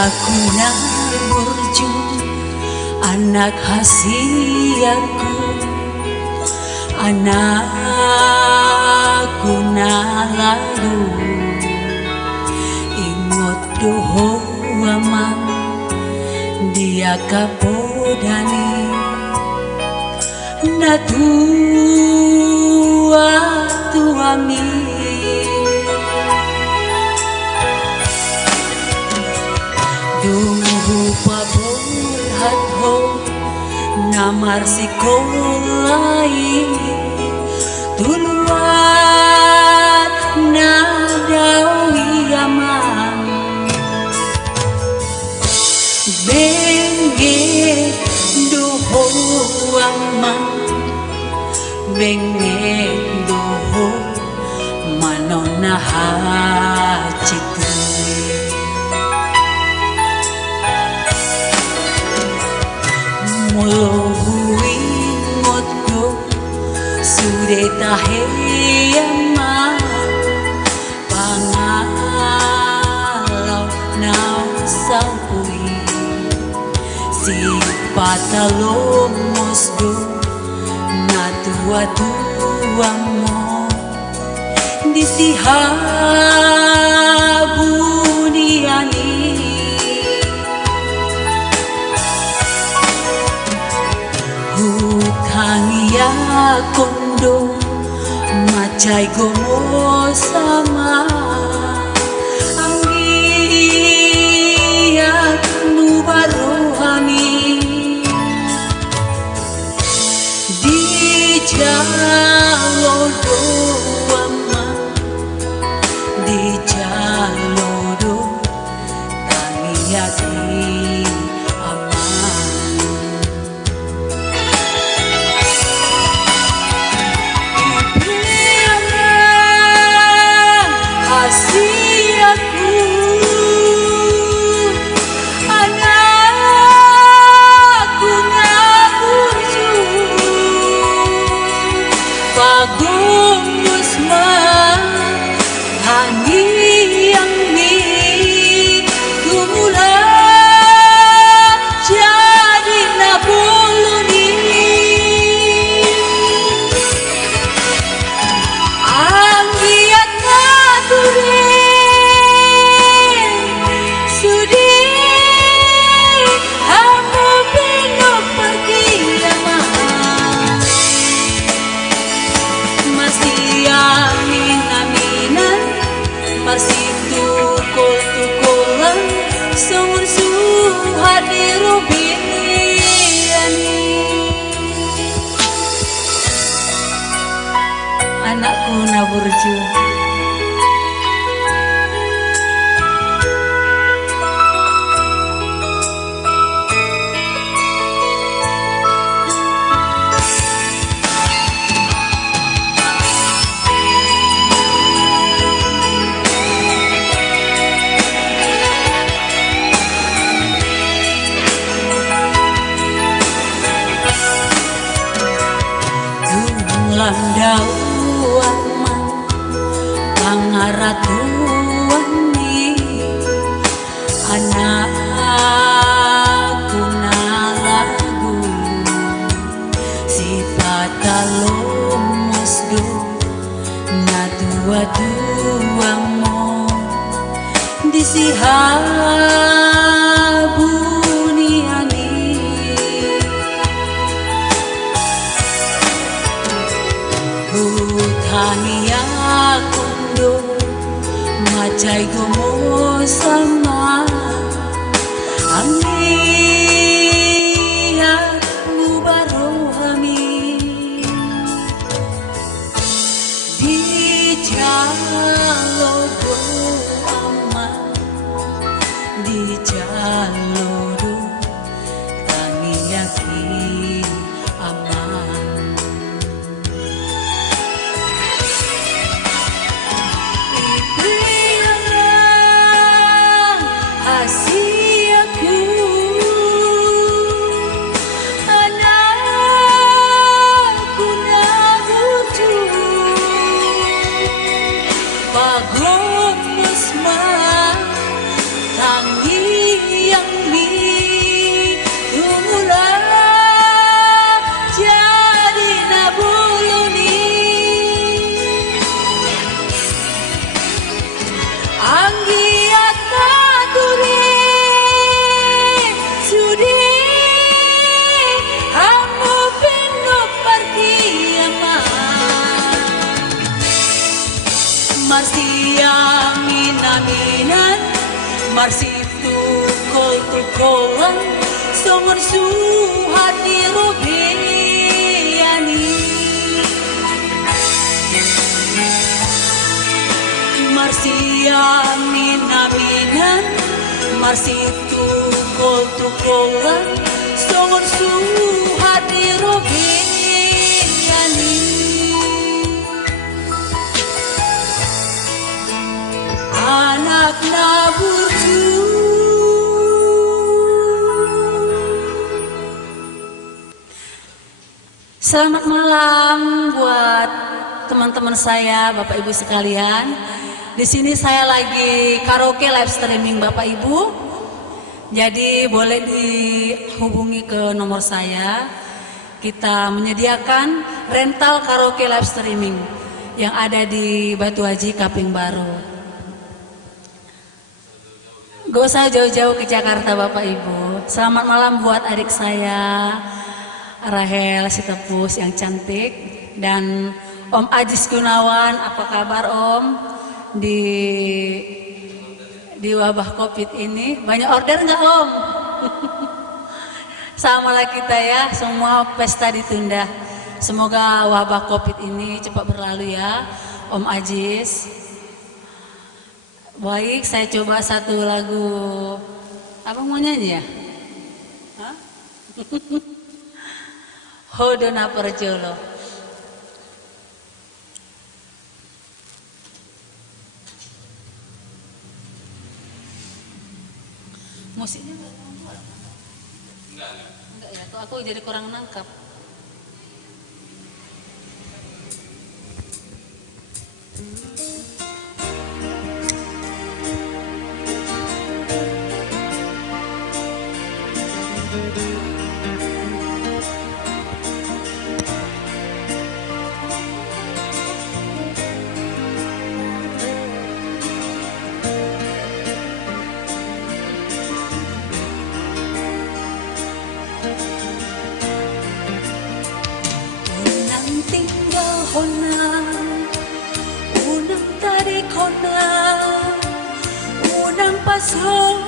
Anakku na burju, anak hasiaku, anakku na lalu. Ingot doho amang dia kapodani na tua tuami. Duhu paborhat ho namar sikolai tuluat na dawi amang benge doho amang benge doho manona hacitu. Mulu ingot ko sude tahe ama pangalaw na sampui si patalomos do na tua-tua mo di si habuniani. Hutangnya kondo macai gomo sama anggiat nu barohani di jalodo ama di jalodo kami yakin anakku na burju. Landau pangaratuan ni anakku na lagu si patalomos do na tua-tua mo di si habuniani. Hutangnya kondo macai gomo sama anggiat nu barohami di jalodo ama di jalodo kami yakin aman. Marsitu kol tukolan songon suhati robiani Marsia minaminan Marsitu kol tukolan songon suhati robiani Anak nabuju Selamat malam buat teman-teman saya, Bapak Ibu sekalian. Di sini saya lagi karaoke live streaming Bapak Ibu. Jadi boleh dihubungi ke nomor saya. Kita menyediakan rental karaoke live streaming yang ada di Batu Haji Kaping Baru. Gak usah jauh-jauh ke Jakarta Bapak Ibu. Selamat malam buat adik saya Rahel Sitepus yang cantik dan Om Ajis Gunawan, apa kabar Om di wabah Covid ini? Banyak order nggak Om? Sama lah kita ya, semua pesta ditunda. Semoga wabah Covid ini cepat berlalu ya, Om Ajis. Baik, saya coba satu lagu. Apa mau nyanyi ya? Hah? Hodona Perjolo. Musiknya enggak ya, tuh aku jadi kurang nangkap. Unang tadi kona Unang pasong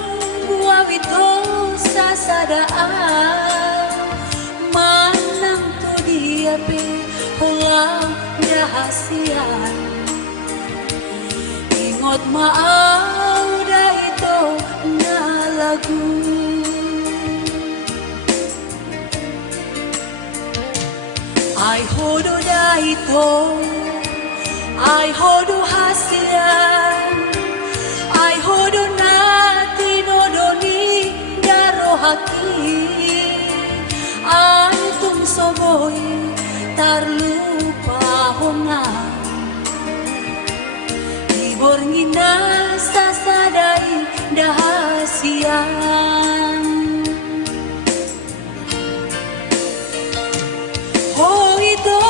buawito sasadaan Manang to dia pe Hulang rahasian Ingot maaw da ito na lagu Ay hodo da ito Ay hodo hasian Ay hodo na tinodoni daro haki Ay tumsoboy tarlupa hongan Ibor ngina sasadai dahasian Oh ito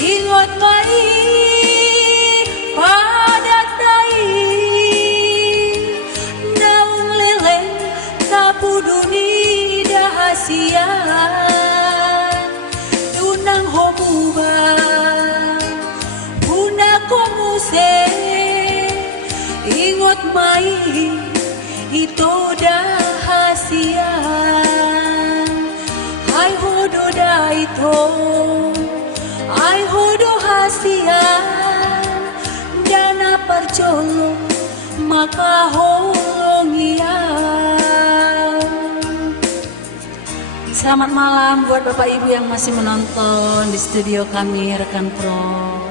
Ingot mai padat dai Naung leleng tapuduni dahasian Tunang homuba Puna komuse Ingot mai itu dahasian Hai hodo da ito Ay hodo hasian Dana percolo Maka holong iyan Selamat malam buat Bapak Ibu yang masih menonton di studio kami Rekan Pro.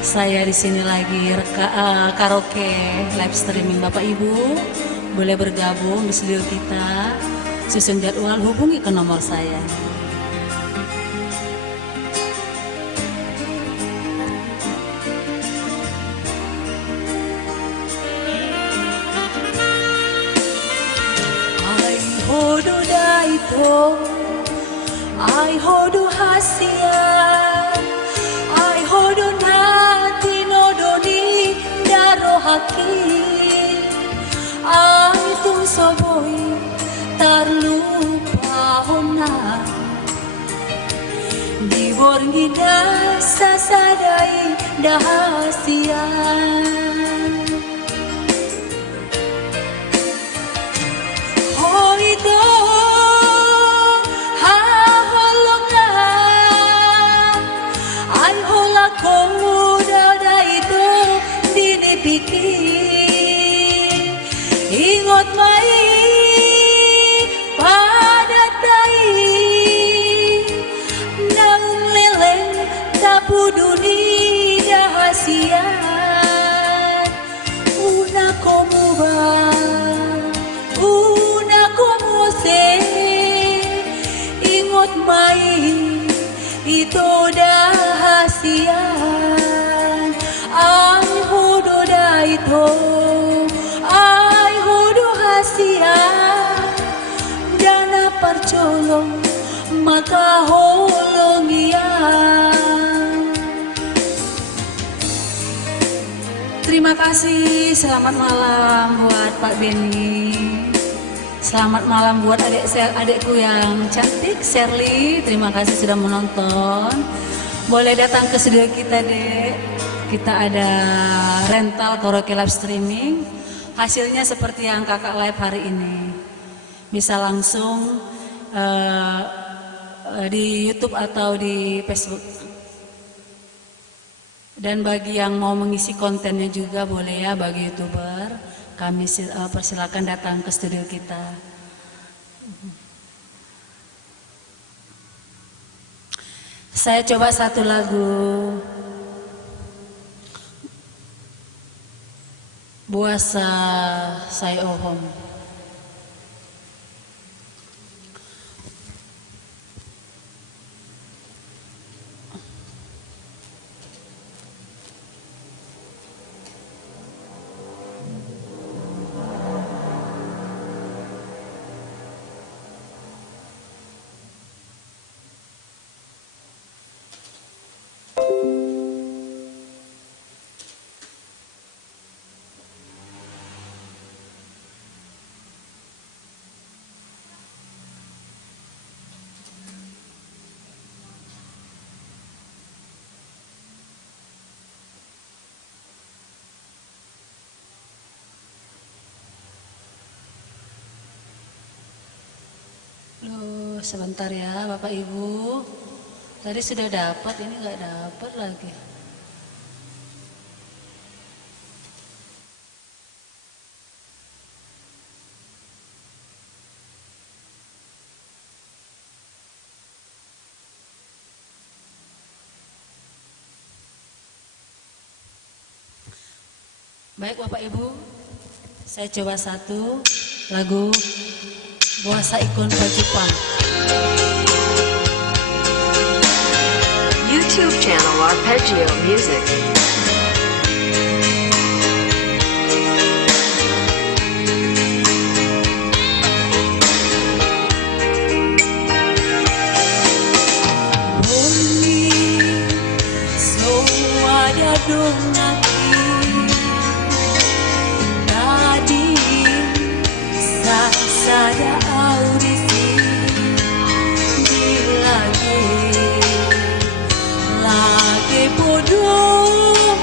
Saya di sini lagi karaoke live streaming. Bapak Ibu boleh bergabung di studio kita. Susun jadwal hubungi ke nomor saya. Hodo daito, ay hodo hasian, ay hodo nati nodoni daro haki, ay tung soboy tarlupa. Borngida sasadai dahasian Hoito ha holonga Ay hola komuda da itu dinipikir Ingot mai pada tai Naung leleng tapu dunia hasian Una komu ba Una komu se Ingot mai itu dahasian Ay hudo da itu Ay hudo hasian Dana percolong maka holong iyan Terima kasih, selamat malam buat Pak Beni. Selamat malam buat adikku yang cantik, Shirley. Terima kasih sudah menonton. Boleh datang ke studio kita, Dek. Kita ada rental karaoke live streaming. Hasilnya seperti yang kakak live hari ini. Bisa langsung di YouTube atau di Facebook. Dan bagi yang mau mengisi kontennya juga boleh ya bagi YouTuber, kami persilakan datang ke studio kita. Saya coba satu lagu Buasa Sai Ohom. Loh, sebentar ya Bapak Ibu. Tadi sudah dapat, ini nggak dapat lagi. Baik Bapak Ibu, saya coba satu lagu Buasa Ikon Pajupang. YouTube channel Arpeggio Music. Bumi semua dadung tadi saya audisi lagi bodoh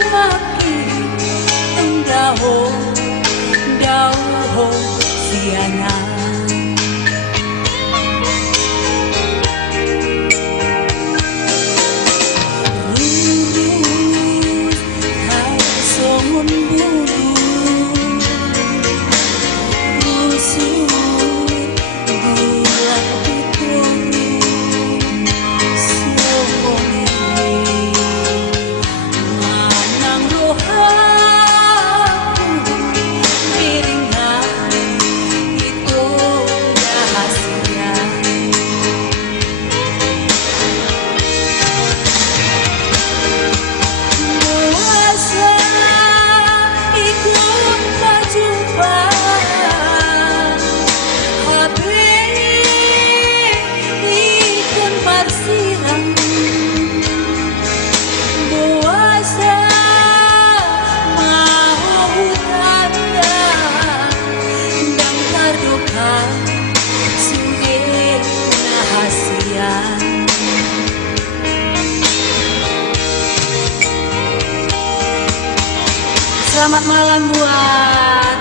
Selamat malam buat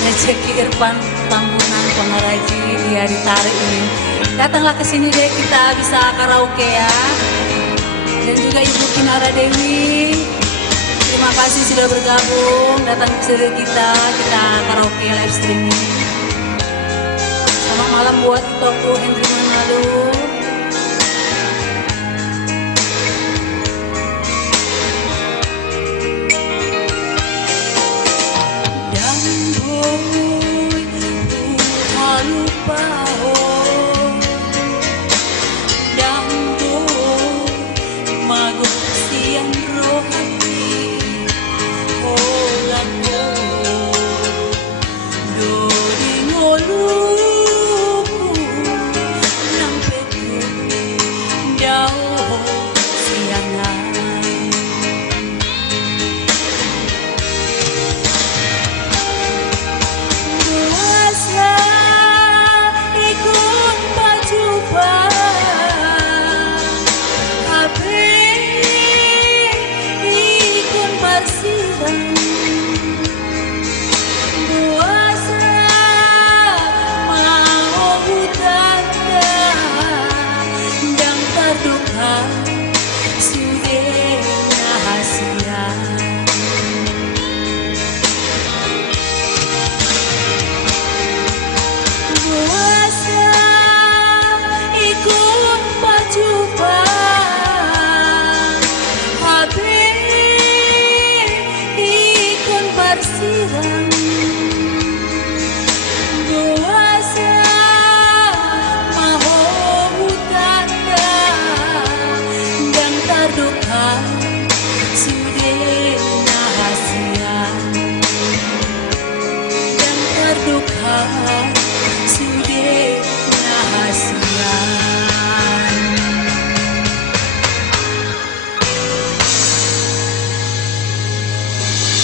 Rezeki Irfan Tambunan Pengrajin ya ditarik ini. Datanglah ke sini deh, kita bisa karaoke ya. Dan juga Ibu Kinara Dewi, terima kasih sudah bergabung datang ke sini kita karaoke live streaming. Selamat malam buat Itoku Hendri Manado.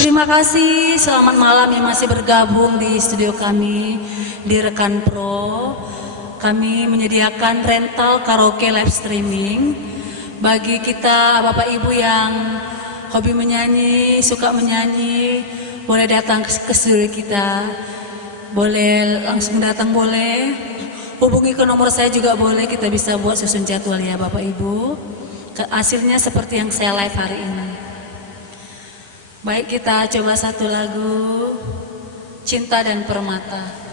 Terima kasih, selamat malam yang masih bergabung di studio kami di Rekan Pro. Kami menyediakan rental karaoke live streaming bagi kita Bapak Ibu yang hobi menyanyi, suka menyanyi, boleh datang ke studio kita. Boleh langsung datang, boleh hubungi ke nomor saya juga boleh, kita bisa buat susun jadwal ya Bapak Ibu. Hasilnya seperti yang saya live hari ini. Baik, kita coba satu lagu, Cinta dan Permata.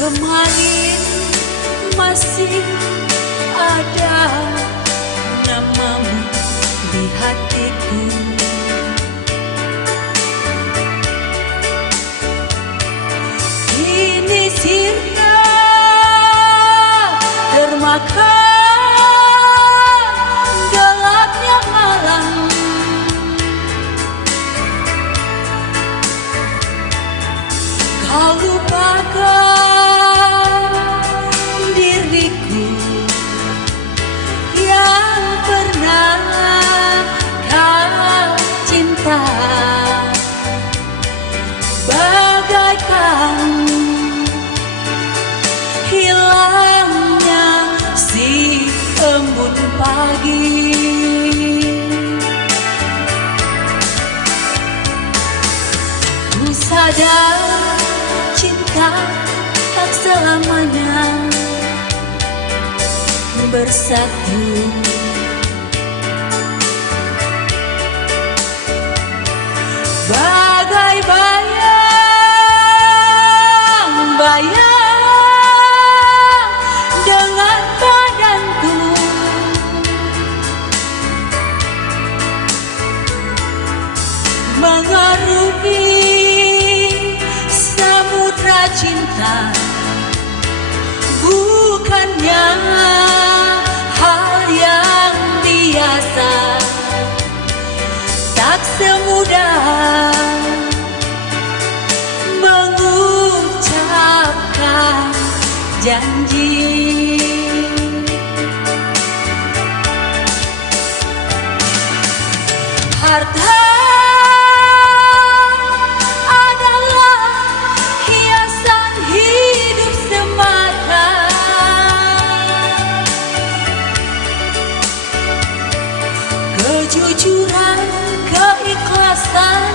Kemarin masih ada namamu di hatiku. Kini sirna termakan gelapnya malam. Kau lupakan diriku yang pernah kau cinta, bagaikan hilangnya si embun pagi. Ku sadar cinta tak selamanya bersatu. Bagai bayang-bayang dengan badanku, hal yang biasa, tak semudah mengucapkan janji. Harta adalah hiasan hidup semata. Kejujuran, keikhlasan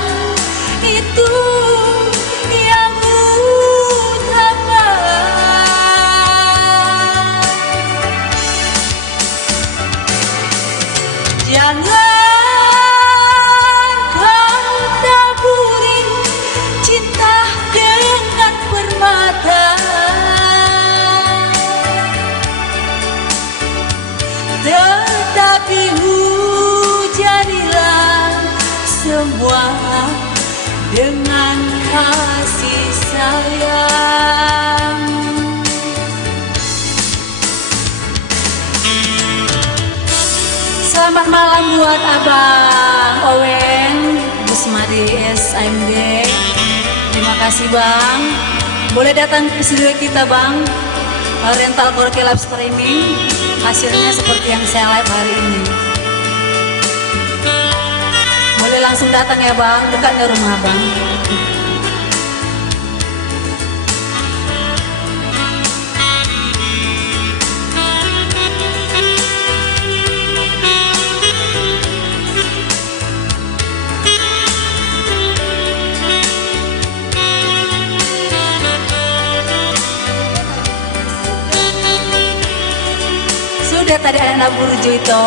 itu yang utama. Jangan tetapi hujanilah semua dengan kasih sayang. Selamat malam buat Abang Owen, Busmadi SMD. Terima kasih Bang. Boleh datang ke studio kita Bang, rental karaoke live streaming. Hasilnya seperti yang saya live hari ini. Boleh langsung datang ya Bang, dekatnya rumah Bang. Sudah tadi anak burjo itu.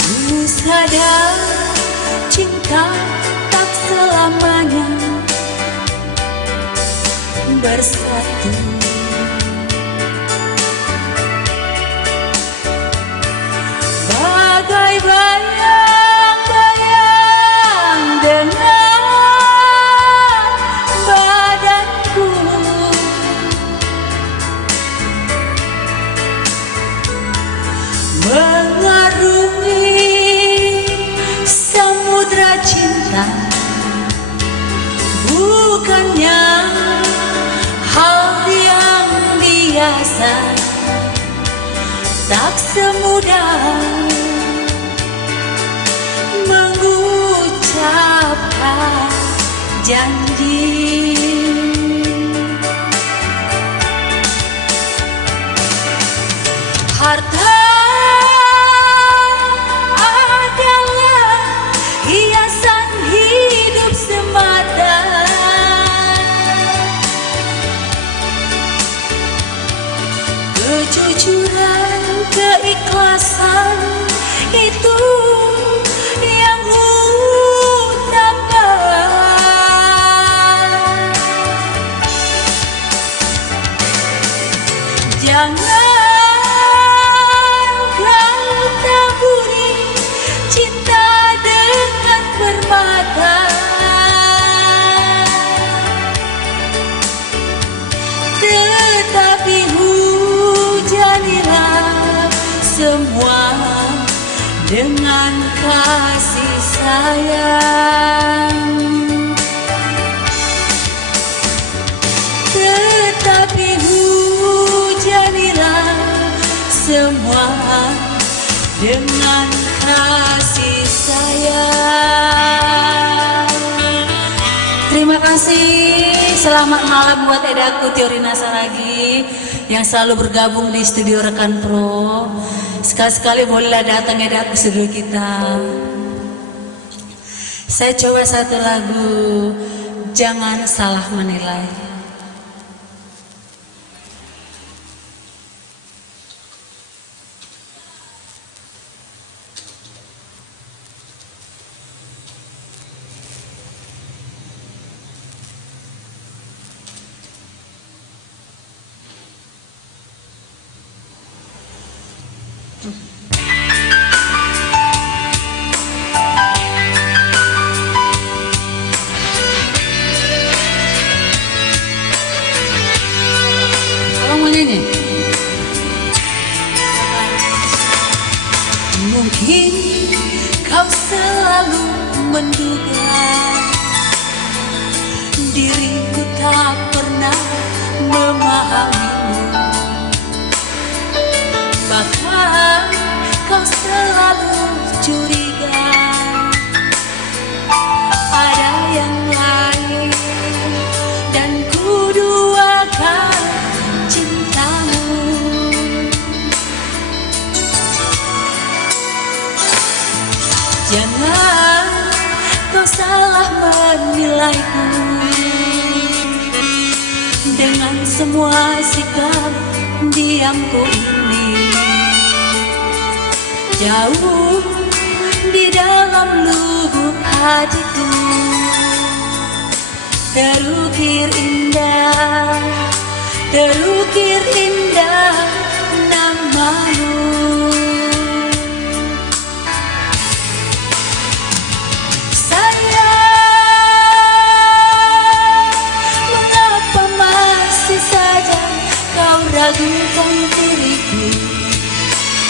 Ku sadar cinta tak selamanya bersatu. Bagai bayang-bayang dengan badanku, mengarungi samudra cinta, bukannya hal yang biasa, tak semudah mengucapkan janji. Harta adalah hiasan hidup semata. Kejujuran, keikhlasan itu yang utama. Jangan kau taburi cinta dengan permata, tetapi hujanilah semua dengan kasih sayang. Tetapi hujanilah semua dengan kasih sayang. Terima kasih. Selamat malam buat Edaku Tiorina Saragi yang selalu bergabung di studio Rekan Pro. Sekali-sekali bolehlah datang Edaku studio kita. Saya coba satu lagu, Jangan Salah Menilai. nyanyi. Mungkin kau selalu menduga diriku tak pernah memahamimu. Bahkan kau selalu curiga ada yang lain, dan ku duakan cintamu. Jangan kau salah menilaiku dengan semua sikap diamku ini. Jauh di dalam lubuk hatiku terukir indah namamu. Mengapa masih saja kau ragukan diriku?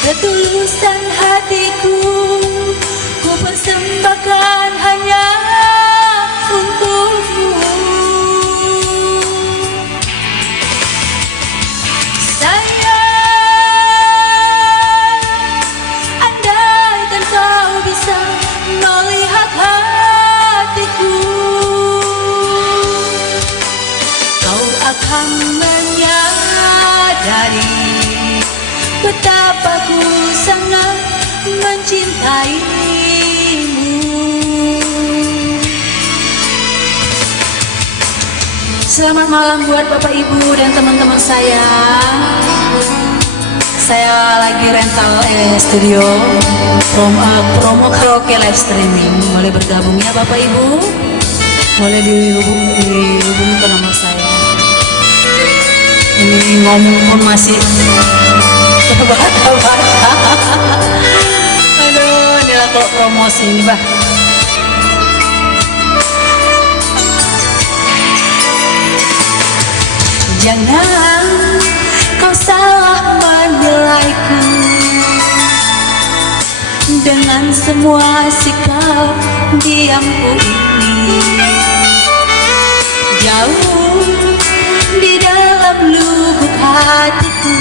Ketulusan hatiku ku persembahkan hanya untukmu. Sayang, andaikan kau bisa melihat hatiku, kau akan menyadari betapa ku sangat mencintaimu. Selamat malam buat Bapak Ibu dan teman-teman saya. Saya lagi rental studio promo karaoke live streaming. Boleh bergabung ya Bapak Ibu. Boleh dihubungi ke nomor saya. Ini ngomong pun masih terbata-bata. Aduh, inilah kok promosi ini, Bah. Jangan kau salah menilaiku dengan semua sikap diamku ini. Jauh di dalam lubuk hatiku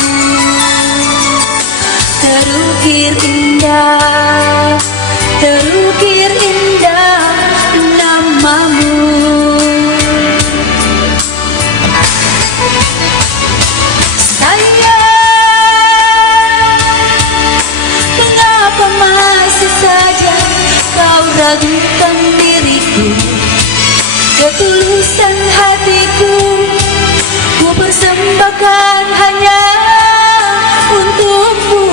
terukir indah namamu. Mengapa masih saja kau ragukan diriku? Ketulusan hatiku ku persembahkan hanya untukmu.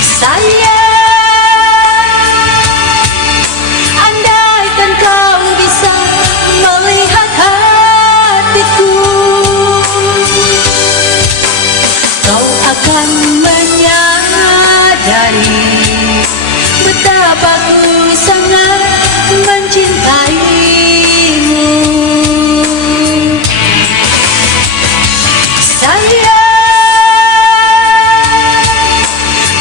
Sayang, andaikan kau bisa melihat hatiku, kau akan menyadari betapa ku sangat mencintaimu. Sayang,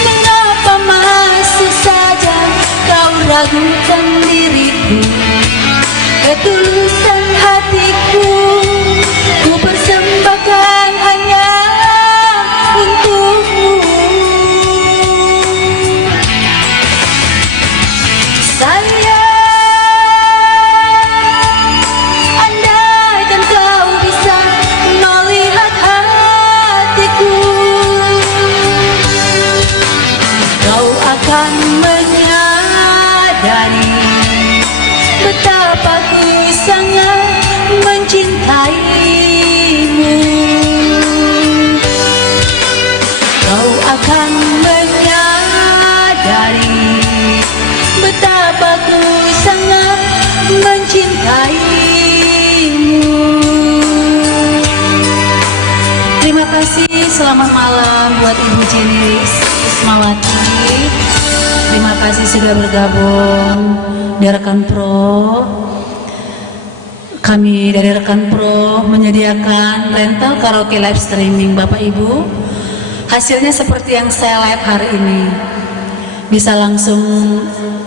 mengapa masih saja kau ragukan diriku? Ketulusan hatiku ku persembahkan hanya untukmu. Sayang, andaikan kau bisa melihat hatiku, kau akan menyadari betapa ku sangat mencintaimu. Kau akan menyadari betapa ku sangat mencintaimu. Terima kasih, selamat malam buat Ibu Jenny Ismawati. Terima kasih sudah bergabung di Rekan Pro. Kami dari rekan Pro menyediakan rental karaoke live streaming Bapak Ibu. Hasilnya seperti yang saya live hari ini. Bisa langsung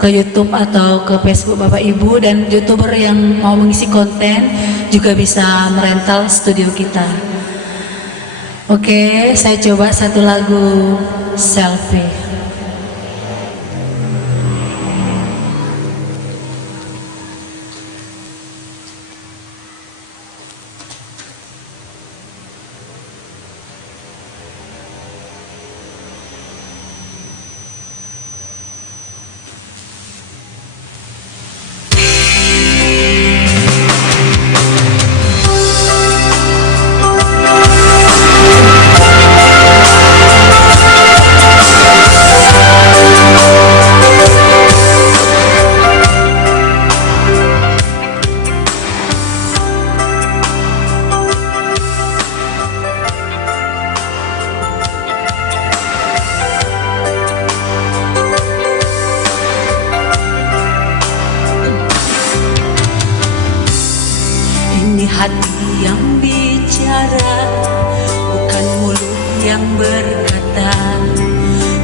ke YouTube atau ke Facebook Bapak Ibu, dan YouTuber yang mau mengisi konten juga bisa merental studio kita. Oke, saya coba satu lagu Selfie. Hati yang bicara, bukan mulut yang berkata.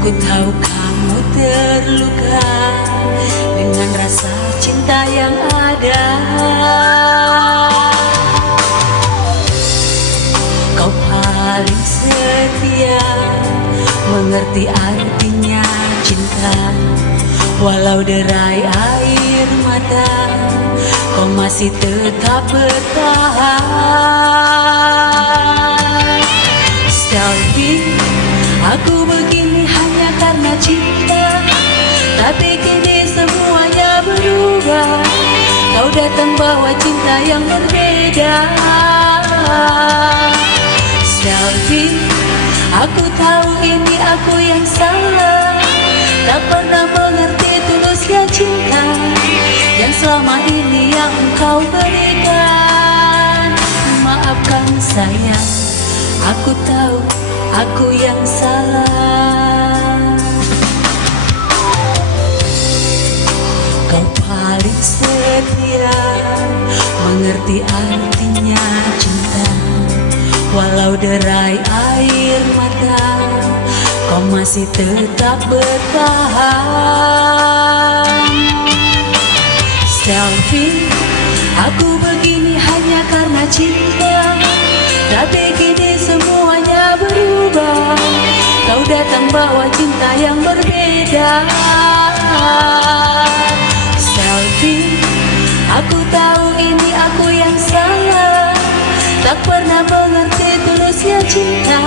Ku tahu kamu terluka dengan rasa cinta yang ada. Kau paling setia, mengerti artinya cinta. Walau derai air mata, kau masih tetap bertahan. Selfie, aku begini hanya karena cinta, tapi kini semuanya berubah. Kau datang bawa cinta yang berbeda. Selfie, aku tahu ini aku yang salah, tak pernah mengerti tulusnya cinta yang selama ini yang engkau berikan. Maafkan sayang, aku tahu aku yang salah. Kau paling setia, mengerti artinya cinta. Walau derai air mata, kau masih tetap bertahan. Selfie, aku begini hanya karena cinta, tapi kini semuanya berubah. Kau datang bawa cinta yang berbeda. Selfie, aku tahu ini aku yang salah, tak pernah mengerti tulusnya cinta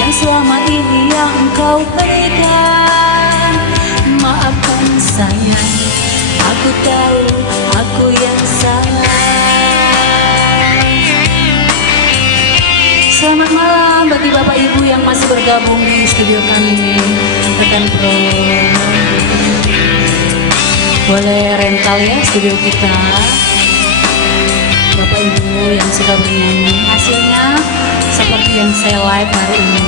yang selama ini yang engkau berikan. Maafkan sayang, aku tahu aku yang salah. Selamat malam bagi Bapak Ibu yang masih bergabung di studio kami, rekan Pro. Boleh rental ya studio kita. Bapak Ibu yang suka bernyanyi, hasilnya seperti yang saya live hari ini.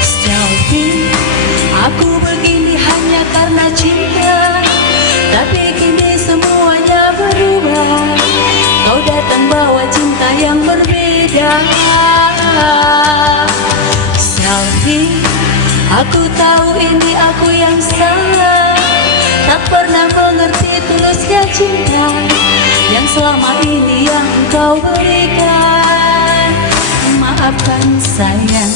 Selfie, aku begini hanya karena cinta, tapi kini semuanya berubah. Kau datang bawa cinta yang berbeda. Selfie, aku tahu ini aku yang salah, tak pernah mengerti tulusnya cinta yang selama ini yang kau berikan. Maafkan sayang,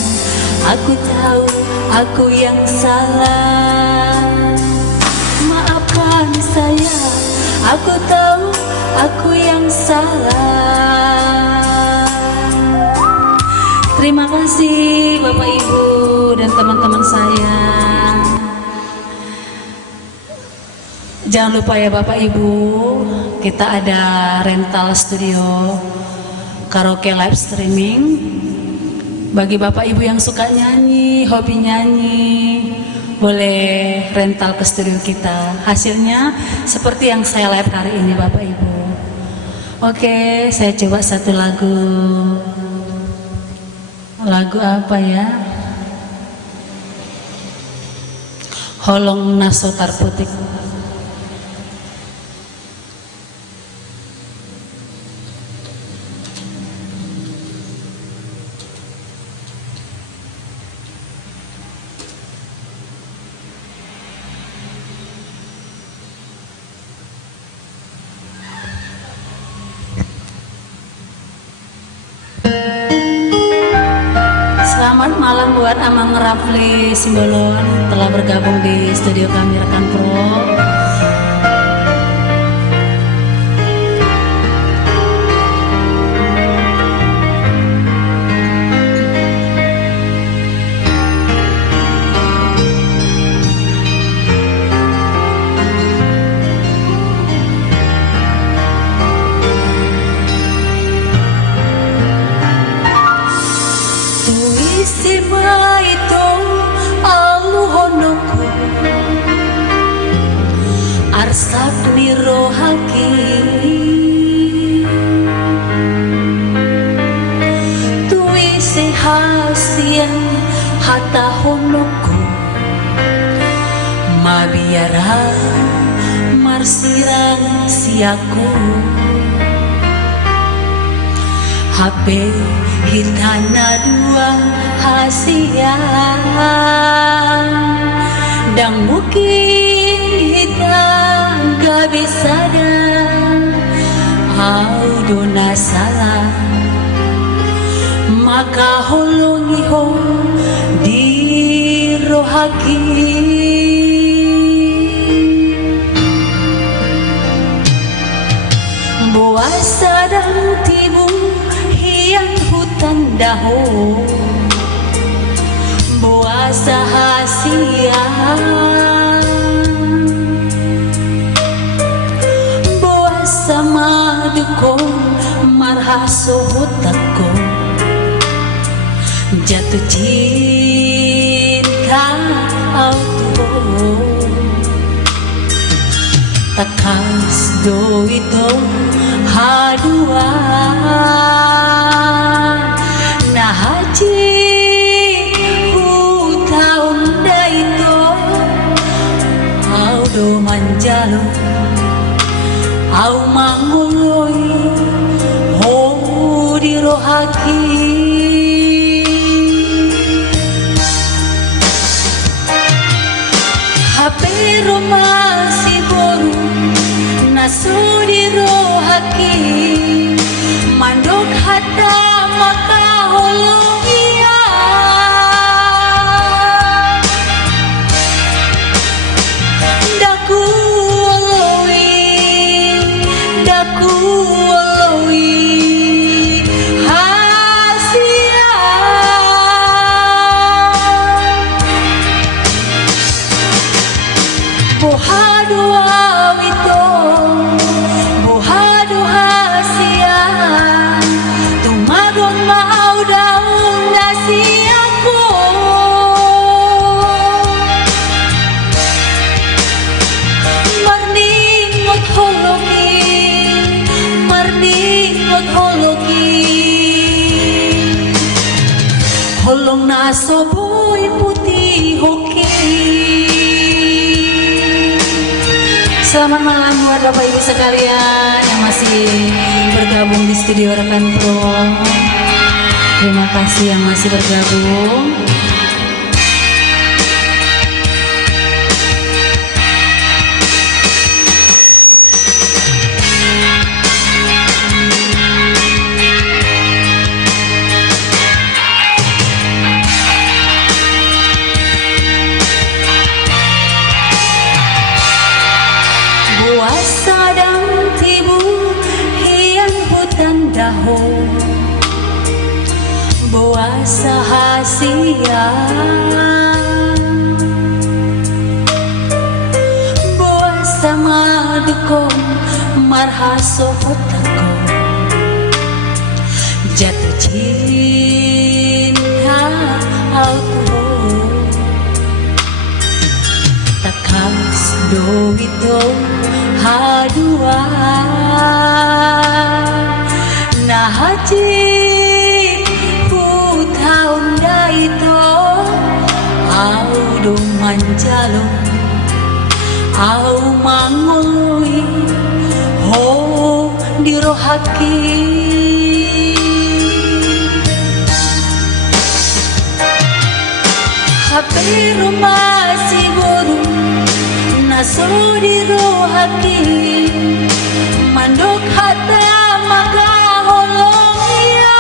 aku tahu aku yang salah. Maafkan sayang, aku tahu aku yang salah. Terima kasih Bapak Ibu dan teman-teman saya. Jangan lupa ya Bapak Ibu, kita ada rental studio karaoke live streaming. Bagi Bapak Ibu yang suka nyanyi, hobi nyanyi, boleh rental ke studio kita. Hasilnya seperti yang saya live hari ini Bapak Ibu. Oke, saya coba satu lagu. Lagu apa ya? Holong naso tarputik. Selamat malam buat Amang Rafli Simbolon telah bergabung di studio kami Rekan Pro. Istima ito aluhonoko arsak nirohaki tuise hasian hatahonoko mabiara marsirang siaku HP hitana dua hasian dan mungkin kita gak bisa dan audona salah maka holongi ho di rohaki buasa dan tibu hian hutan daho buasa hasian buasa maduko marhaso hutako jatuh cinta auto takas do ito hadua na haji hutaon na ito au do manjalo au manguloy ho di rohaki hapero masiboro nasudi rohaki mandok hata maka holong iya daku olowi hasia bohado awito bohado hasia tumagon mau daun nasi aku marningot hologi holong naso boy putih hoki. Selamat malam buat Bapak Ibu sekalian yang masih bergabung di studio Rekan Pro. Terima kasih yang masih bergabung. Buasa dan tibu hian hutan daho buasa hasian buasa madukon marhaso hotako jatuh cinta auto takas do ito hadua na haji putaon da ito audo manjalo au mangului ho dirohaki hape rumah si boru naso dirohaki mandok hati maka holong ya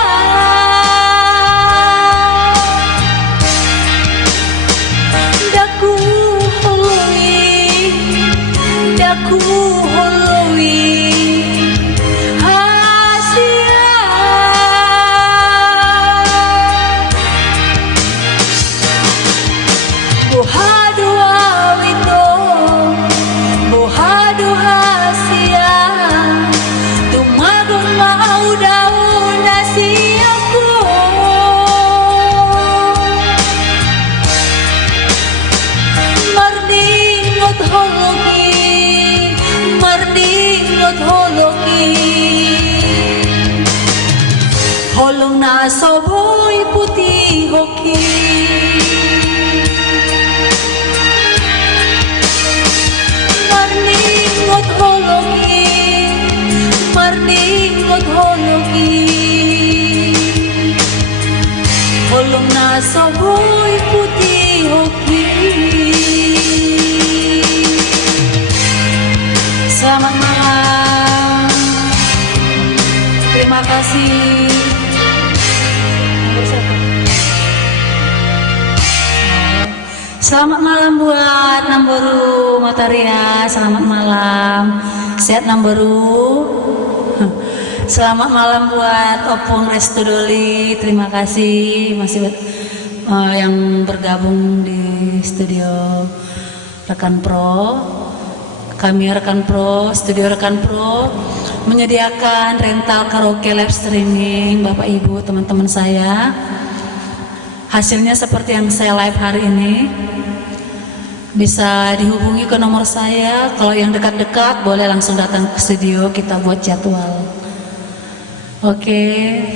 daku holoi hasia bohado awito bohado hasia tumagon mau daun nasiaku mardingot holoki holong na soboy putih hoki mardingot holoki holong na soboy putih hoki. Selamat malam. Terima kasih. Selamat malam buat Namboru Mataria. Selamat malam. Sehat Namboru. Selamat malam buat Opung Restu Doli. Terima kasih masih yang bergabung di studio Rekan Pro. Kami Rekan Pro, studio Rekan Pro menyediakan rental karaoke live streaming Bapak Ibu teman-teman saya. Hasilnya seperti yang saya live hari ini. Bisa dihubungi ke nomor saya. Kalau yang dekat-dekat boleh langsung datang ke studio, kita buat jadwal. Oke,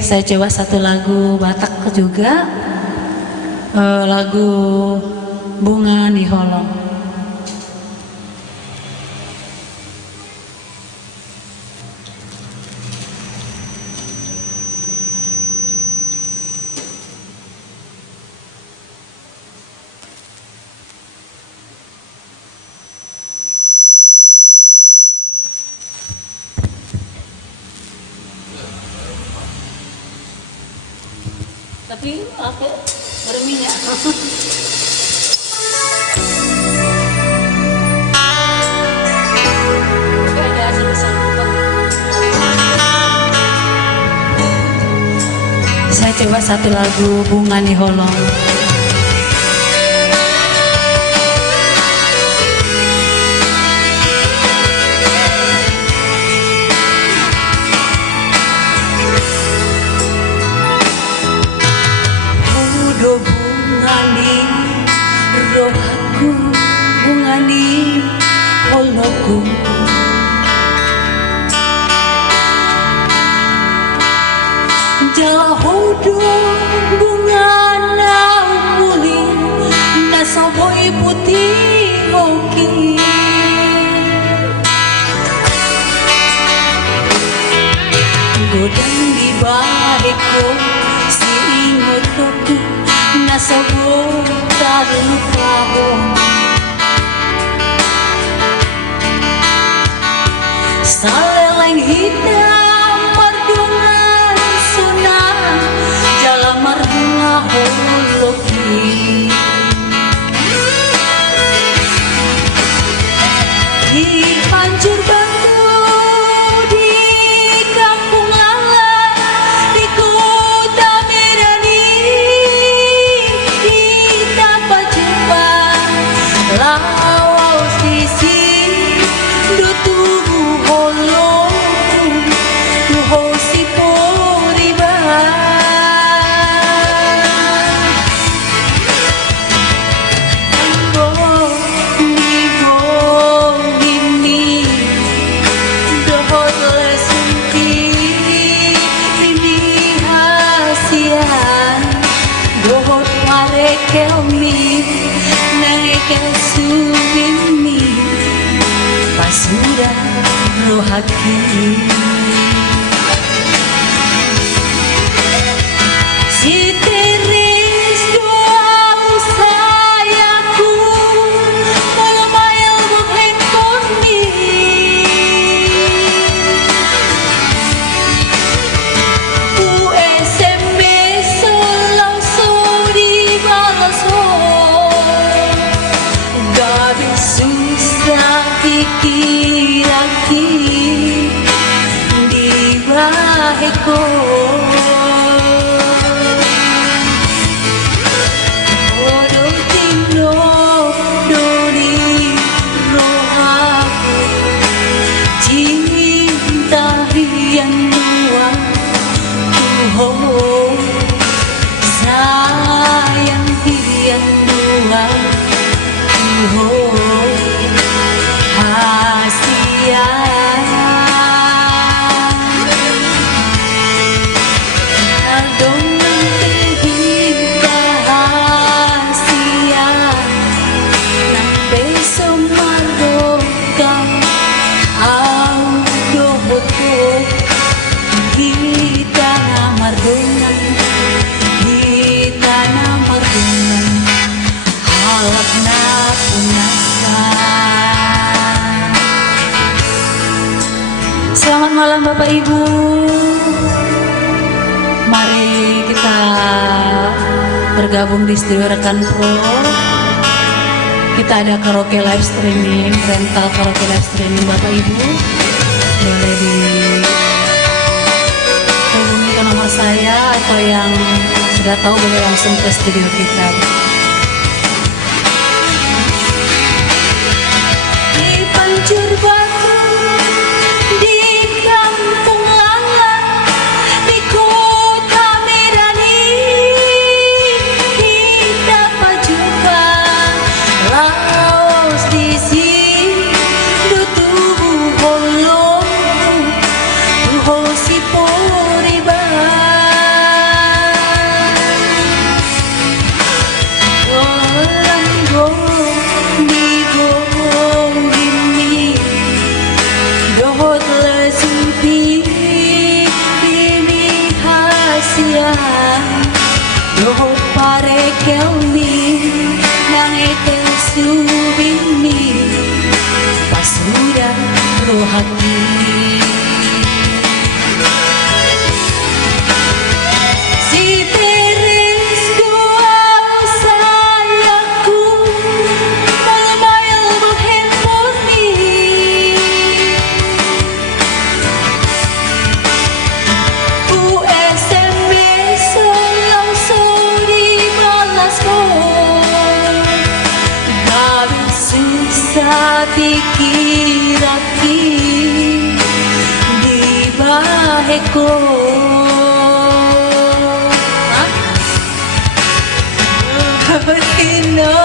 saya coba satu lagu Batak juga, lagu Bunga di Holong. Tapi aku berminyak. Saya coba satu lagu Bunga di Holong. Rohaku bunga di holongku jala hodo bunga na umuli nasaboy putih hoki godang di bahiku si ingot aku nasaboy lupaho saleleng hitam mardungan sunah jala mardunga holoki di hancur batu di kampung lalang di kota Medani kita berjumpa lawas sisi do tubuh holong tu hosi poriba Dohot mare kelmi nai kesu hati. Si teres doa sayaku Malamayal maghandphone ni U SMS langsung dibalas Gabi susah dikira-kira di baheko sayang tiang dua Asia adong kita Asia nang beso maroka au dohoto kita mardungan kita mardungan halap na punasan. Selamat malam Bapak Ibu. Mari kita bergabung di studio Rekan Pro. Kita ada karaoke live streaming, rental karaoke live streaming Bapak Ibu. Boleh dihubungi ke nomor saya atau yang sudah tahu boleh langsung ke studio kita. Di Pancur Batu, di Kampung Langa, di Kota Mirani, kita pajukan laos di sini, dutuh holong, duho si poriba. Dohot pare kelmi nang etel subini pasudan rohati si teres doa sayaku malamayal maghandphone ni U SMS langsung dibalas Gabi susah dikira-kira di baheko Tino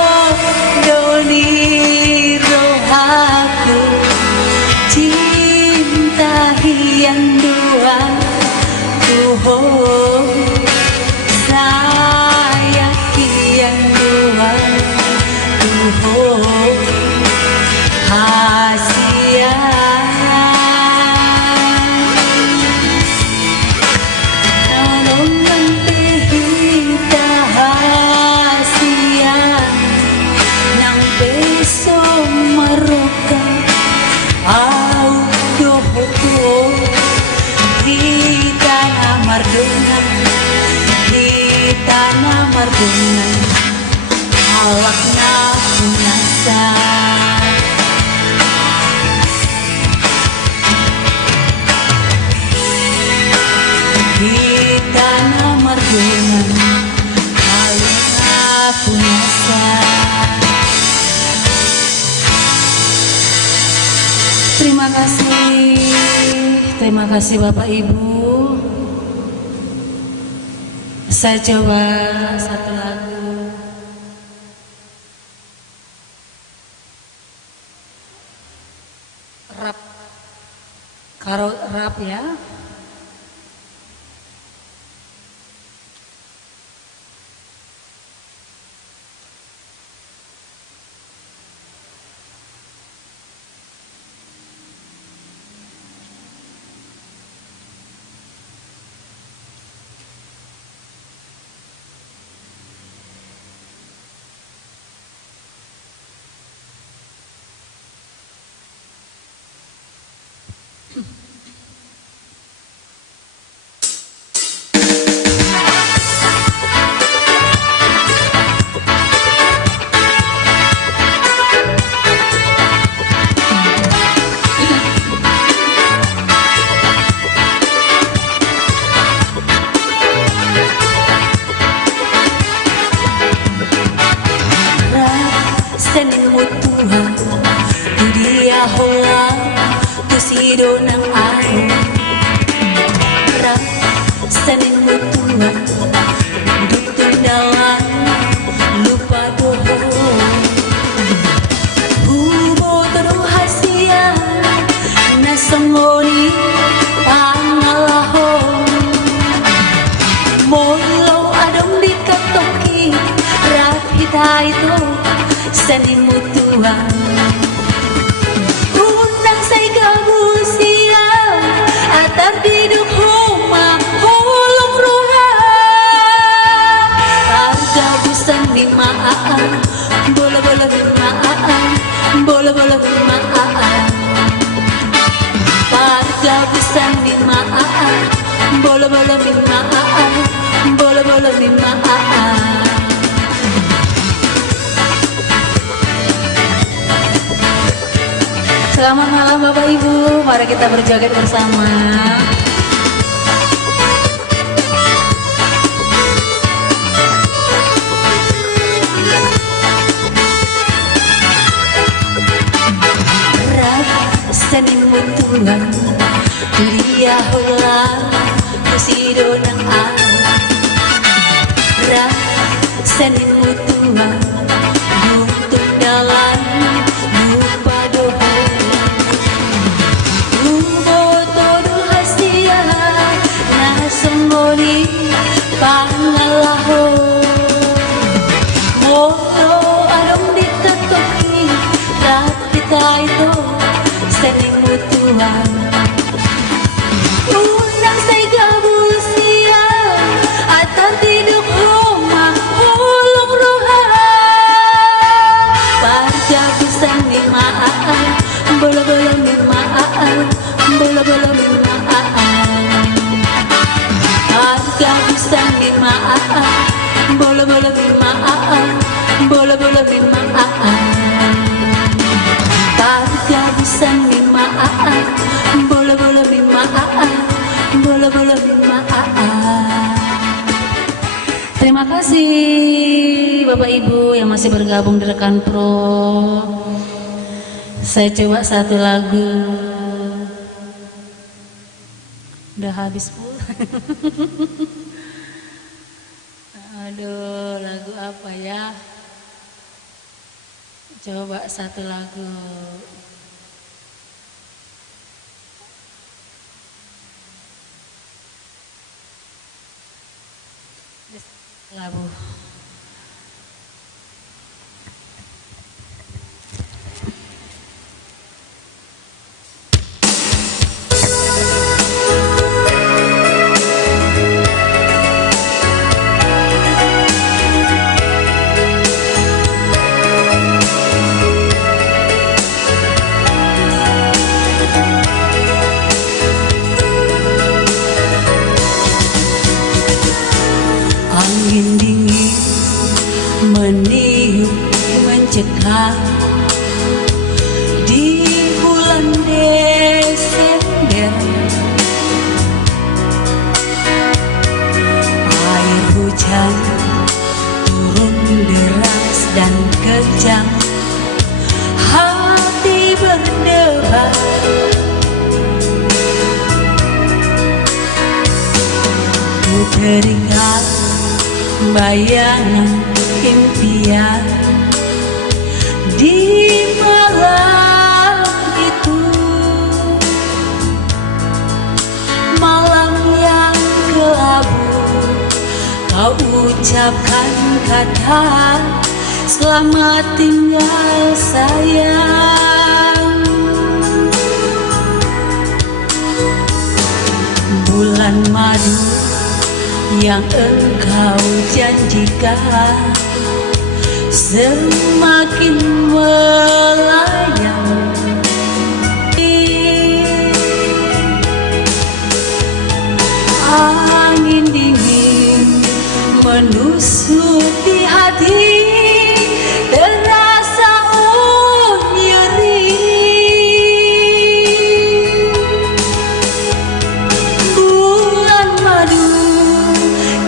doni rohaku cinta hiang dua tuho saya hiang dua tuho Asia naungan tehita Asia nang beso maroka au dohoto kita mardungan kita mardungan halak na punasan kita mardungan halak na punasan. Terima kasih Bapak Ibu. Saya coba satu lagu. Rap ya. mutuhan tu dia hola tu si donang aku rasanin mutuhan duk tundalan lupa doho hubo terus hasia nasamoni pangalaho molo adong dikatoki rat kita itu sanin mutuhan unang say kabusia atar diduk huma hulung ruha harga busan ni maaan bola-bola maaan bola-bola maaan harga busan ni maaan bola-bola maaan bola-bola maaan. Selamat malam Bapak Ibu, mari kita berjoget bersama. Rasanin mutuhan dia hola si donang aku rasanin mutuhan untuk dalam lupa doho semboni pangalaho molo adong dikatoki tapi tayo saling mutuhan unang say gabusia atar tiduk huma hulung roha parja pisang ni maaan bola-bola ni maaan bola-bola ni maaan gabusang limaan bola-bola limaan bola-bola limaan gabusang limaan bola-bola limaan bola-bola limaan. Terima kasih Bapak Ibu yang masih bergabung di Rekan Pro. Saya coba satu lagu. Udah habis pula. Aduh, lagu apa ya? Coba satu lagu. Lagu. Angin dingin meniup mencekam di bulan Desember. Air hujan turun deras dan kejam, hati berdebar. Ku teringat bayangan impian di malam itu, malam yang kelabu. Kau ucapkan kata selamat tinggal sayang. Bulan madu yang engkau janjikan semakin melayang. Angin dingin menusuk di hati, terasa nyeri. Bulan madu,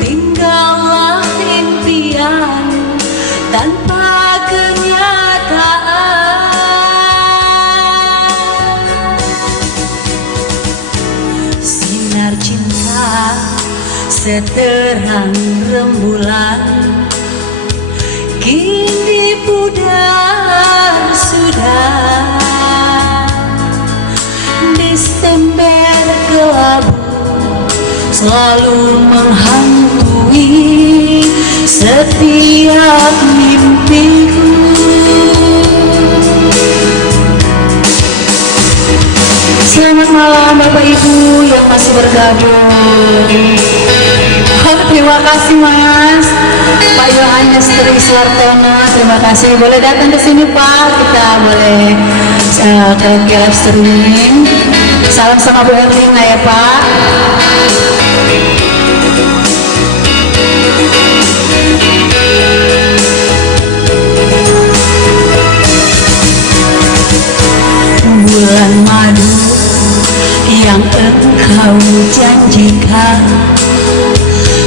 tinggallah impian tanpa kenyataan. seterang rembulan, kini pudar sudah. Desember kelabu selalu menghantui setiap mimpiku. Selamat malam Bapak Ibu yang masih bergabung. Terima kasih Mas Pak Yohanes Tri Suartono, terima kasih. Boleh datang ke sini Pak, kita boleh karaoke live streaming. Salam sama Bu Erlina ya Pak. Bulan madu yang engkau janjikan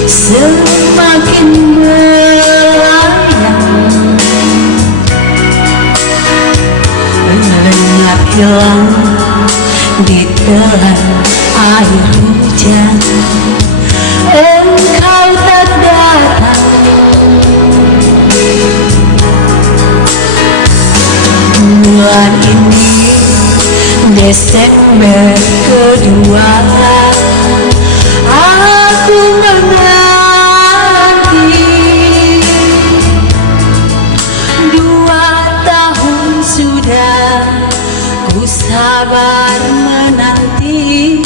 semakin melayang, lenyap hilang di telan air hujan. Engkau tak datang, bulan ini Desember kedua, aku menanti 2 tahun sudah ku sabar menanti,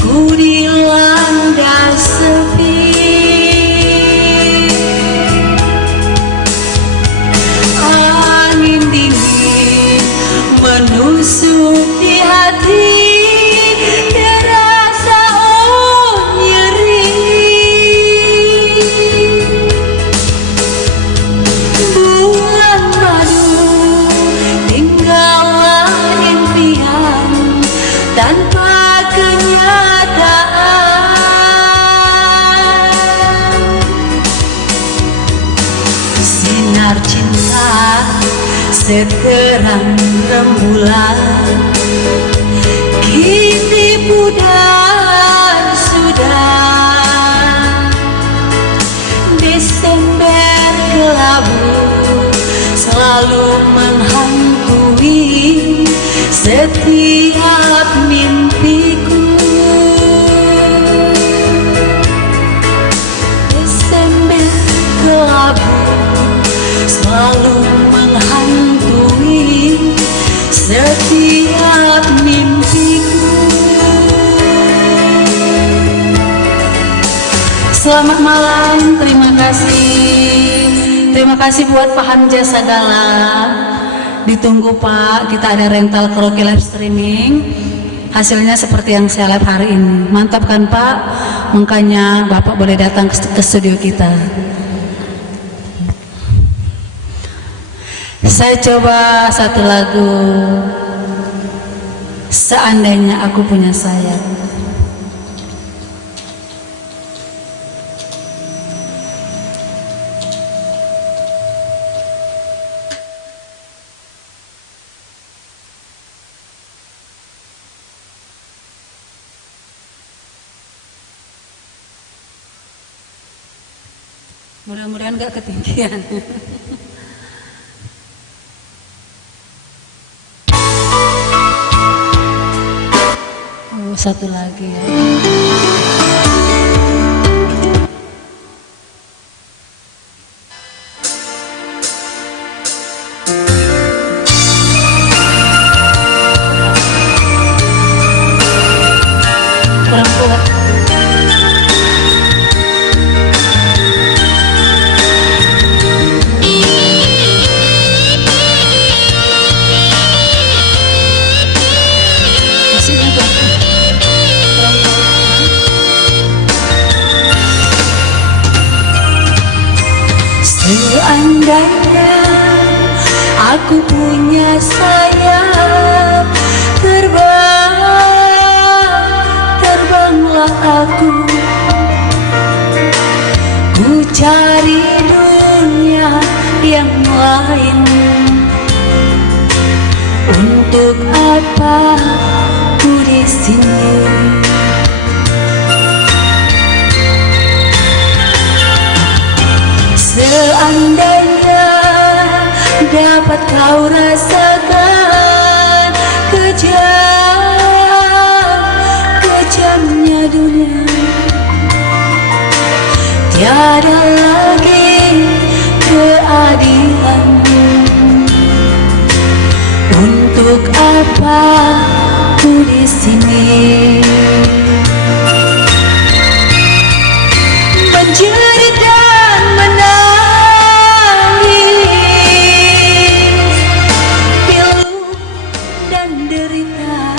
ku dilanda sepi. Angin dingin menusuk di hati, terasa nyeri. Bulan madu tinggallah impian tanpa kenyataan. Sinar cinta seterang rembulan, kini pudar sudah. Desember kelabu selalu menghantui setiap mimpiku. Desember kelabu selalu menghantui setiap mimpiku. Selamat malam, terima kasih. Terima kasih buat Pak Hamzah Sagala. Ditunggu Pak, kita ada rental karaoke live streaming. Hasilnya seperti yang saya live hari ini. Mantap kan Pak? Makanya Bapak boleh datang ke studio kita. Saya coba satu lagu, Seandainya Aku Punya Sayap. Mudah-mudahan gak ketinggian. Satu lagi ya. Kurang kuat. Masih juga. Seandainya aku punya sayap, terbanglah aku. Ku cari dunia yang lain. Untuk apa ku di sini? Seandainya dapat kau rasakan kejamnya dunia, tiada lagi keadilan. Untuk apa ku di sini menjerit dan menangis, pilu dan derita,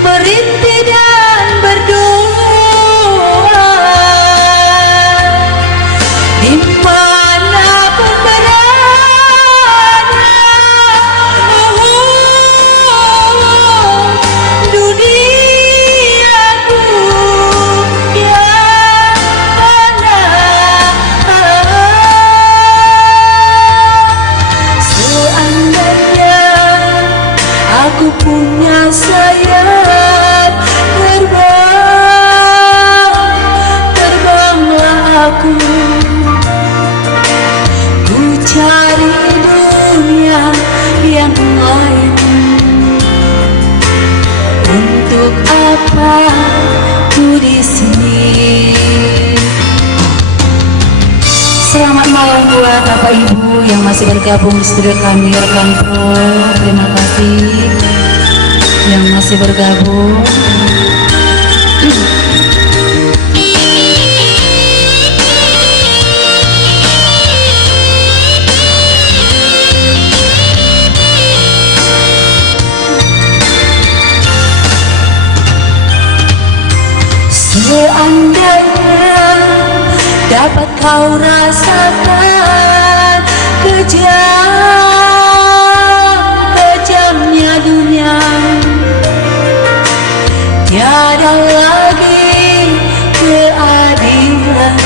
berhenti dan berdoa, dimanapun berada. Duniaku yang mana, seandainya aku punya sayap terbanglah aku, ku cari dunia yang lain. Untuk apa ku di sini? Selamat malam buat Bapak Ibu yang masih bergabung di studio kami, rekan pro. Terima kasih yang masih bergabung. Seandainya dapat kau rasakan kejamnya dunia, tiada lagi keadilan.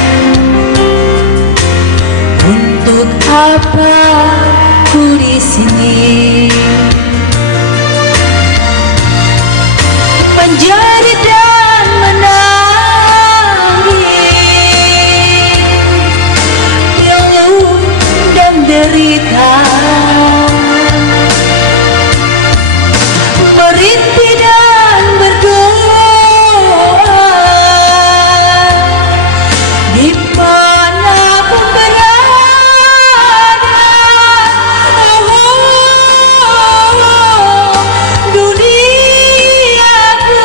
Untuk apa ku di sini menjerit dan menangis, pilu dan derita, merintih dan berdoa, dimanapun berada. Duniaku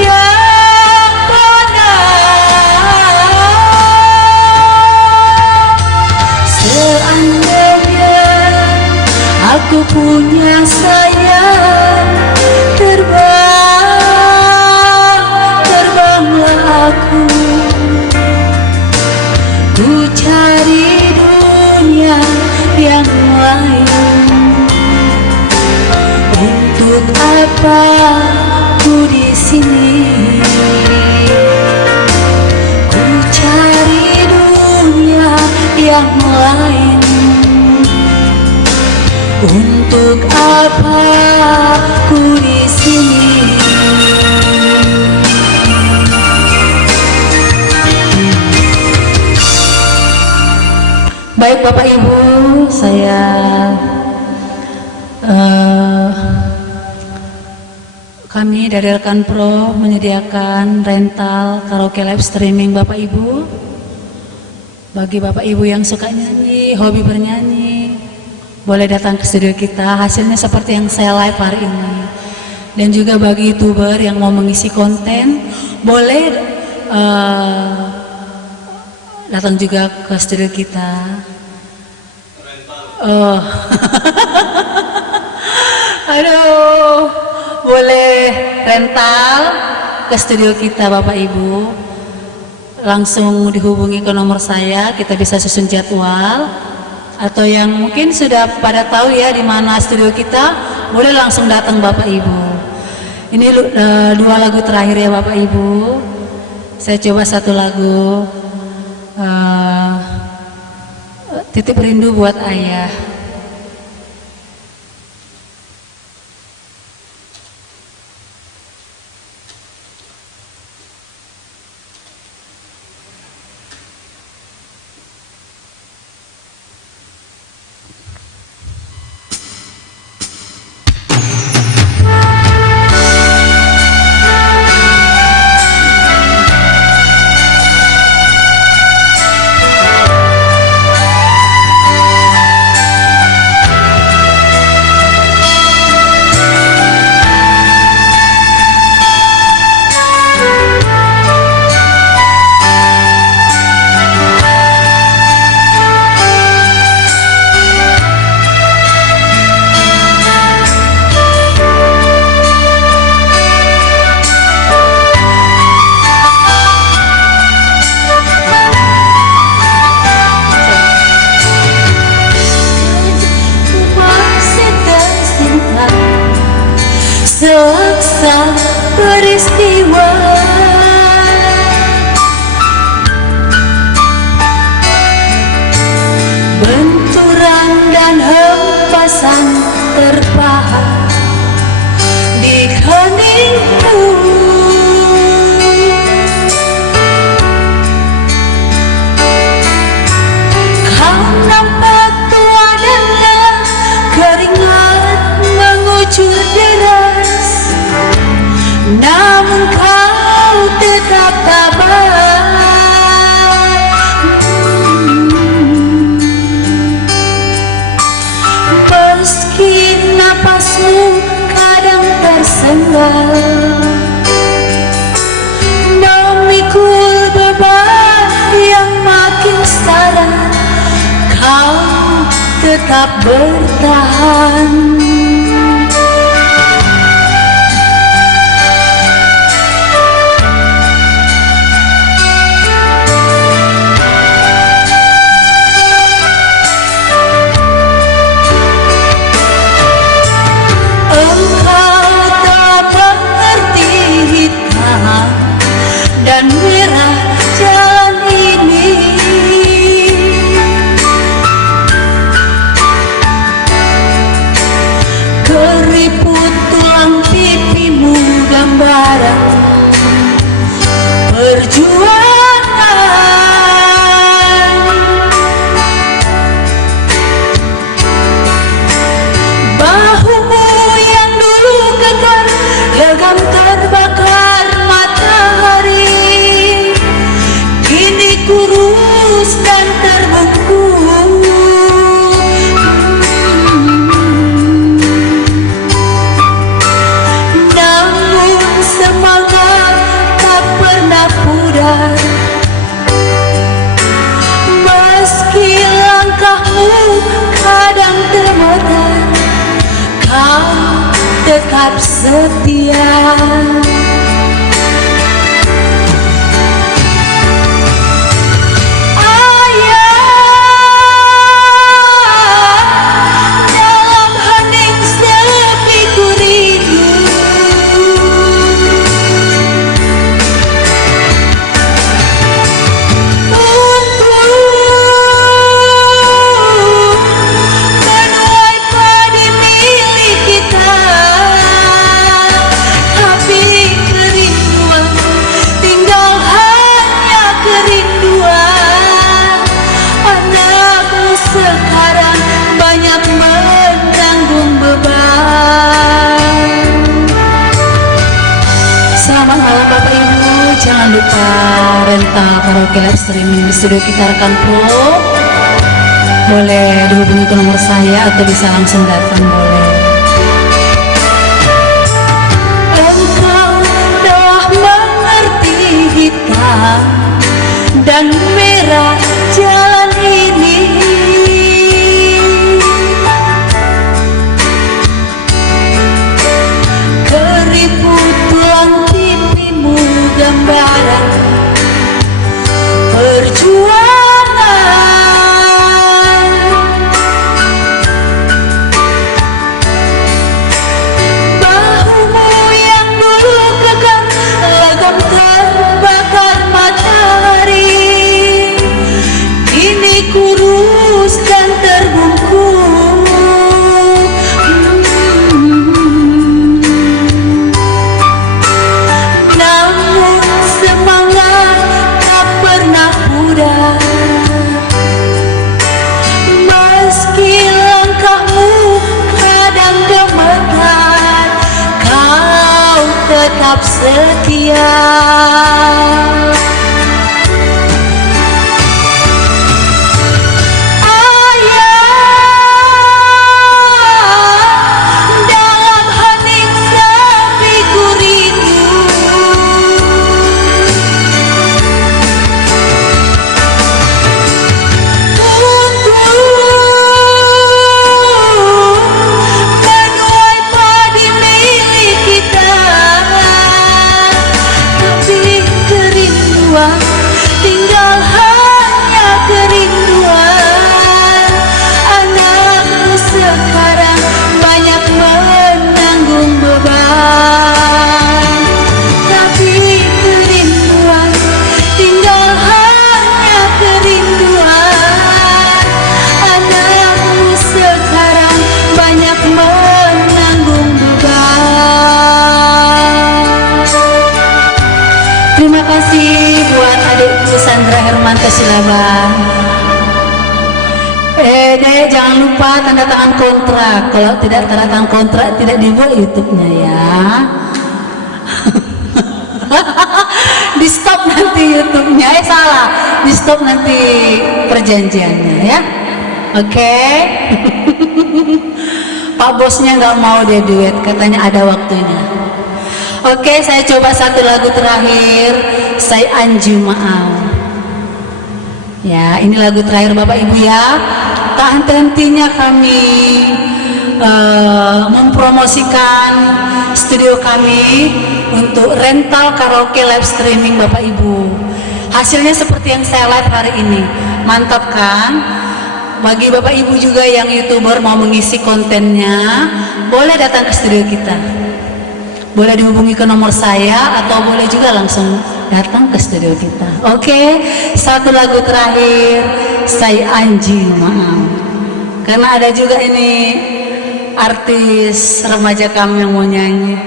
yang mana, seandainya aku punya sayap terbanglah aku, ku cari dunia yang lain. Untuk apa ku di sini? Ku cari dunia yang lain. Untuk apa ku di sini? Baik Bapak Ibu, saya kami dari rekan pro menyediakan rental karaoke live streaming Bapak Ibu. Bagi Bapak Ibu yang suka nyanyi, hobi bernyanyi, boleh datang ke studio kita. Hasilnya seperti yang saya live hari ini. Dan juga bagi YouTuber yang mau mengisi konten, boleh datang juga ke studio kita. Oh. Aduh, boleh rental ke studio kita Bapak Ibu. Langsung dihubungi ke nomor saya, kita bisa susun jadwal. Atau yang mungkin sudah pada tahu ya di mana studio kita, boleh langsung datang Bapak Ibu. Ini dua lagu terakhir ya Bapak Ibu. Saya coba satu lagu. Titip rindu buat ayah. tunggal, memikul beban yang makin syarat, kau tetap bertahan. Dan merah jalan ini, keriput tulang pipimu gambaran perjuangan. Bahumu yang dulu kekar, legam terbakar matahari, kini kurus dan terbungkus. Namun semangat tak pernah pudar, meski langkahmu kadang termetar, kau tetap setia. Selamat malam Bapak Ibu, jangan lupa rental karaoke live streaming di studio kita Rekan Pro. Boleh dihubungi ke nomor saya atau bisa langsung datang, boleh. Engkau dah mengerti hitam dan merah jalan ini, keriput tulang pipimu gambaran perjuangan. Bahumu yang dulu kekar, legam terbakar matahari, kini kurus dan terbungkus. Namun semangat tak pernah pudar, meski langkahmu kadang gemetar, kau tetap setia. Dalam hening sepiku rindu, menuai padi milik kita, tapi kerinduan tinggal hanya kerinduan. Anakmu sekarang banyak menanggung beban, tapi kerinduan tinggal hanya kerinduan. Anakmu sekarang banyak menanggung beban. Terima kasih buat adikku Sandra Hermanto Silaban. Dek, jangan lupa tanda tangan kontrak. Kalau tidak tanda tangan kontrak, tidak dibuat YouTube-nya ya. Di stop nanti YouTube-nya. Salah. Di stop nanti perjanjiannya ya. Oke. Pak bosnya nggak mau dia duet, katanya ada waktunya. Oke, saya coba satu lagu terakhir, Saya Anju Maaf. Ya, ini lagu terakhir Bapak Ibu ya. Tak henti-hentinya kami mempromosikan studio kami untuk rental karaoke live streaming Bapak Ibu. Hasilnya seperti yang saya live hari ini. Mantap kan? Bagi Bapak Ibu juga yang YouTuber mau mengisi kontennya, boleh datang ke studio kita. Boleh dihubungi ke nomor saya atau boleh juga langsung datang ke studio kita. Oke, satu lagu terakhir, Saya Anji Maaf. Karena ada juga ini artis remaja kami yang mau nyanyi.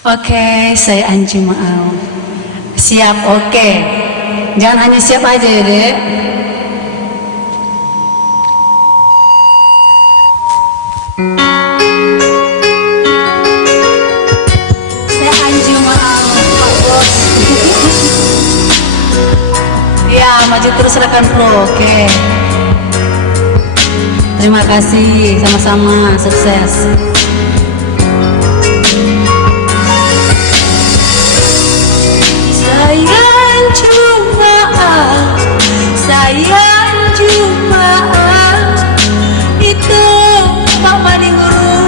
Oke, Saya Anji Maaf. Siap, oke. Jangan hanya siap aja ya, Dek. Saya Anji Maaf, Pak Bos. Ya, maju terus rekan pro, oke. Terima kasih, sama-sama, sukses. Sayang cuma itu Pak Mani Guru.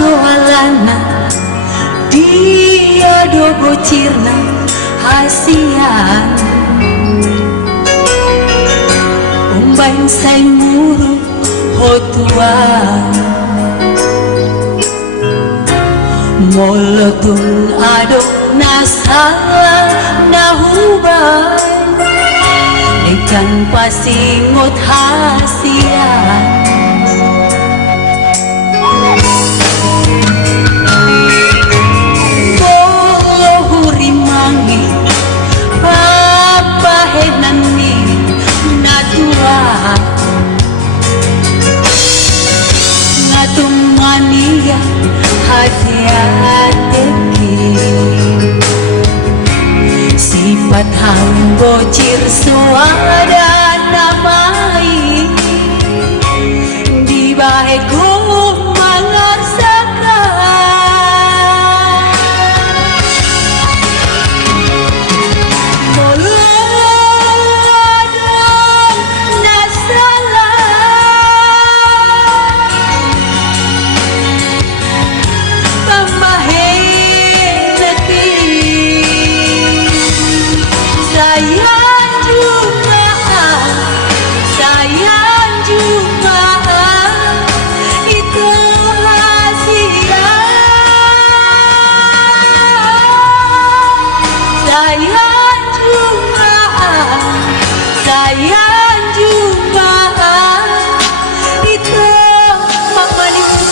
Doalana dia do bocirna hasian umbain say muru hotuan molotun adok nasala nahuban ikan pasingot hasian bolo hurimangi papa henani natua ngatumania hati-hati sifat bocir suada namai di baheku mengarsakan molodong nasalah sayang juga itu hasian sayang juga itu Mama Niku.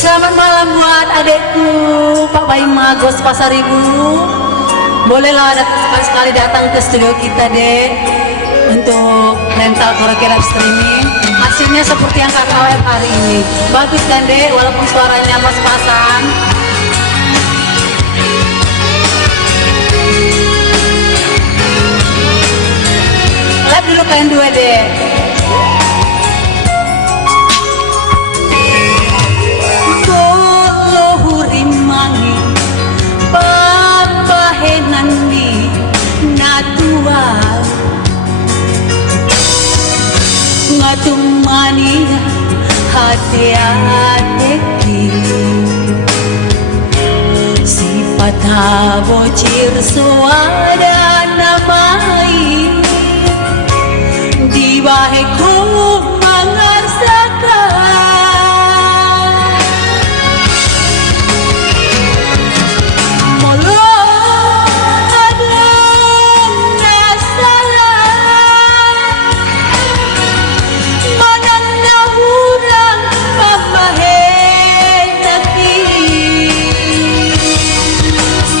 Selamat malam buat adekku Pak Baim Magos Pasar Ibu. Bolehlah sekali datang ke studio kita, Dek, untuk rental karaoke live streaming. Hasilnya seperti yang kakak live hari ini. Bagus kan, Dek, walaupun suaranya pas-pasan. Live dulu kalian dua, Dek. Bolo hurimangi papa henandi natua ngatumani hati-hati sifat bocir suada namai di baheku mengarsakan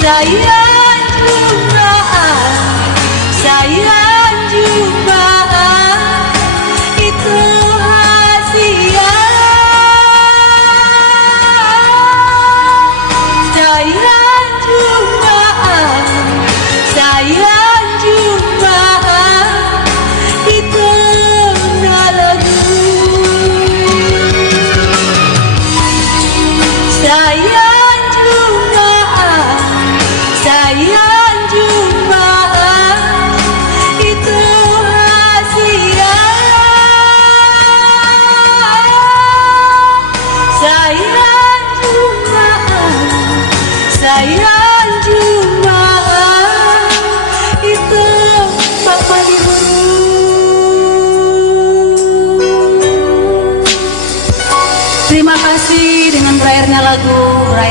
sayang juga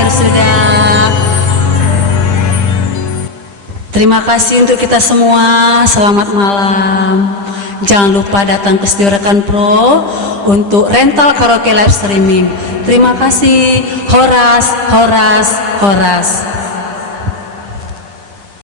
sudah. Terima kasih untuk kita semua. Selamat malam. Jangan lupa datang ke Studio Rekan Pro untuk rental karaoke live streaming. Terima kasih. Horas, horas, horas.